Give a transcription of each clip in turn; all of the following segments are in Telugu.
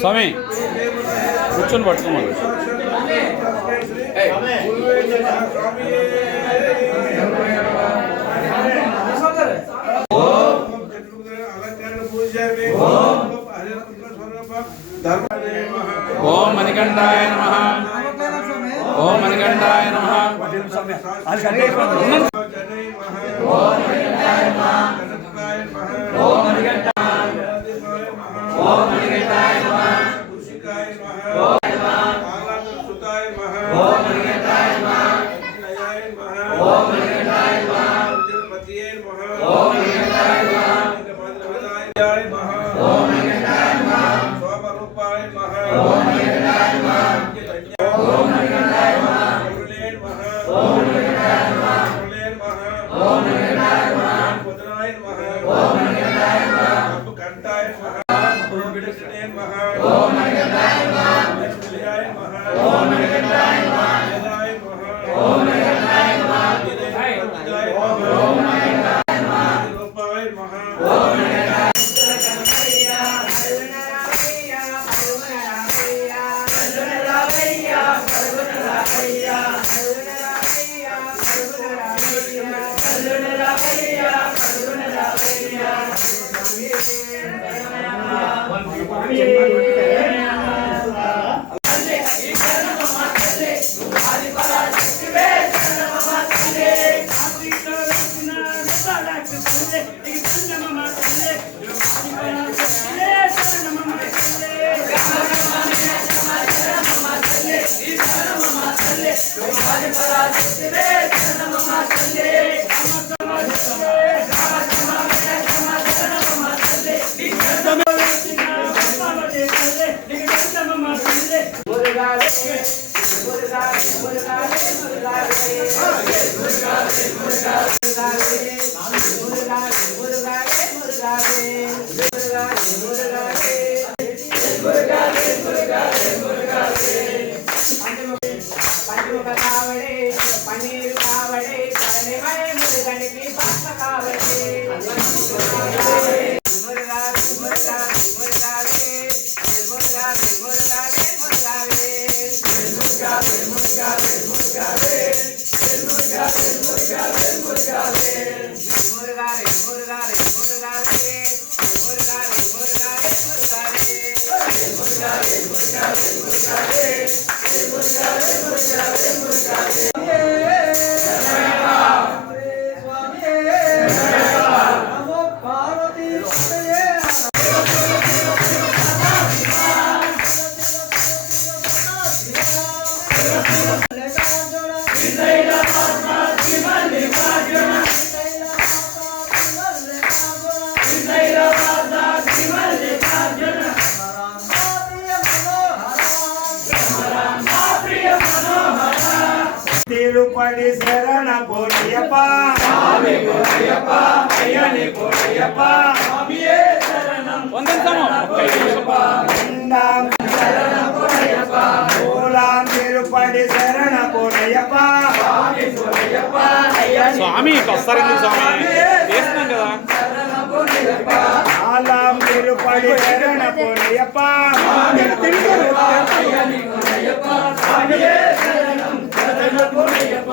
స్వామి కూర్చొని పట్టుకోమని ఓం మణికంఠాయ నమః ఓం మణికంఠాయ నమః తిరుపతి శరణ పోరయ్యప్ప స్వామి పోరయ్యప్ప అయ్యని పోరయ్యప్ప స్వామియే శరణం వందనము శరణ పోరయ్యప్ప మూలాం తిరుపతి శరణ పోరయ్యప్ప స్వామి పోరయ్యప్ప అయ్యని స్వామి వస్తారండి స్వామి చేస్తున్నాం కదా శరణ పోరయ్యప్ప ఆలాం తిరుపతి శరణ పోరయ్యప్ప స్వామి పోరయ్యప్ప అయ్యని పోరయ్యప్ప స్వామియే శరణం అయ్యప్ప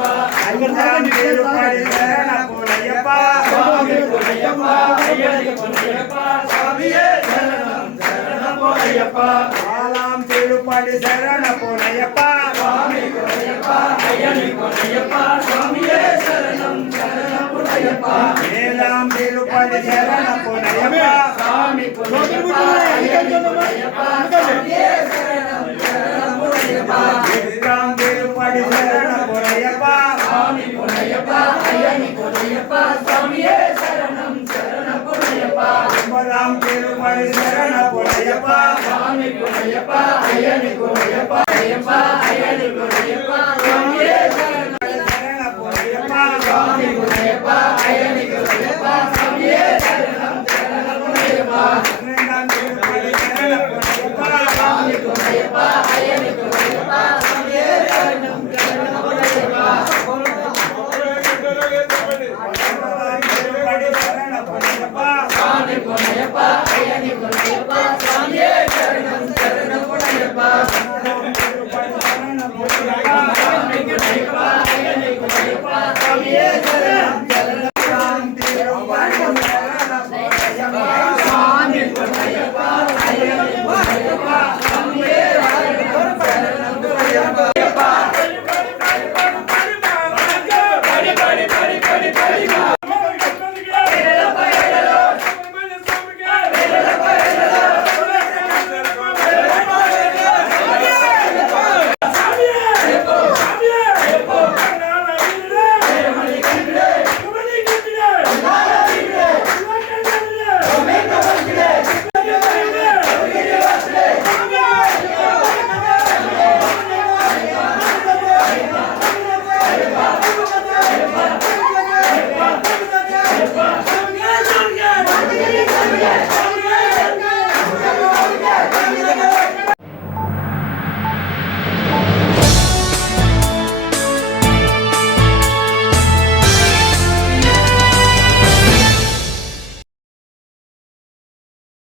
తిరుపతి శరణ పోరయ్యప్ప స్వామి పోరయ్యప్ప అయ్యని పోరయ్యప్ప స్వామియే శరణం శరణ పోరయ్యప్ప ఆలాం తిరుపతి శరణ పోరయ్యప్ప స్వామి పోరయ్యప్ప అయ్యని పోరయ్యప్ప స్వామియే శరణం శరణ పోరయ్యప్ప ఏలాం తిరుపతి శరణ పోరయ్యప్ప స్వామి పోరయ్యప్ప అయ్యని పోరయ్యప్ప స్వామియే శరణం శరణ పోరయ్యప్ప విక్రాం తిరుపతి శరణ పోరయ్యప్ప స్వామి పోరయ్యప్ప అయ్యని పోరయ్యప్ప స్వామియే శరణం శరణ పోరయ్యప్ప రామ్ తిరుపతి శరణ పోరయ్యప్ప స్వామి పోరయ్యప్ప అయ్యని పోరయ్యప్ప అయ్యప్ప అయ్యని పోరయ్యప్ప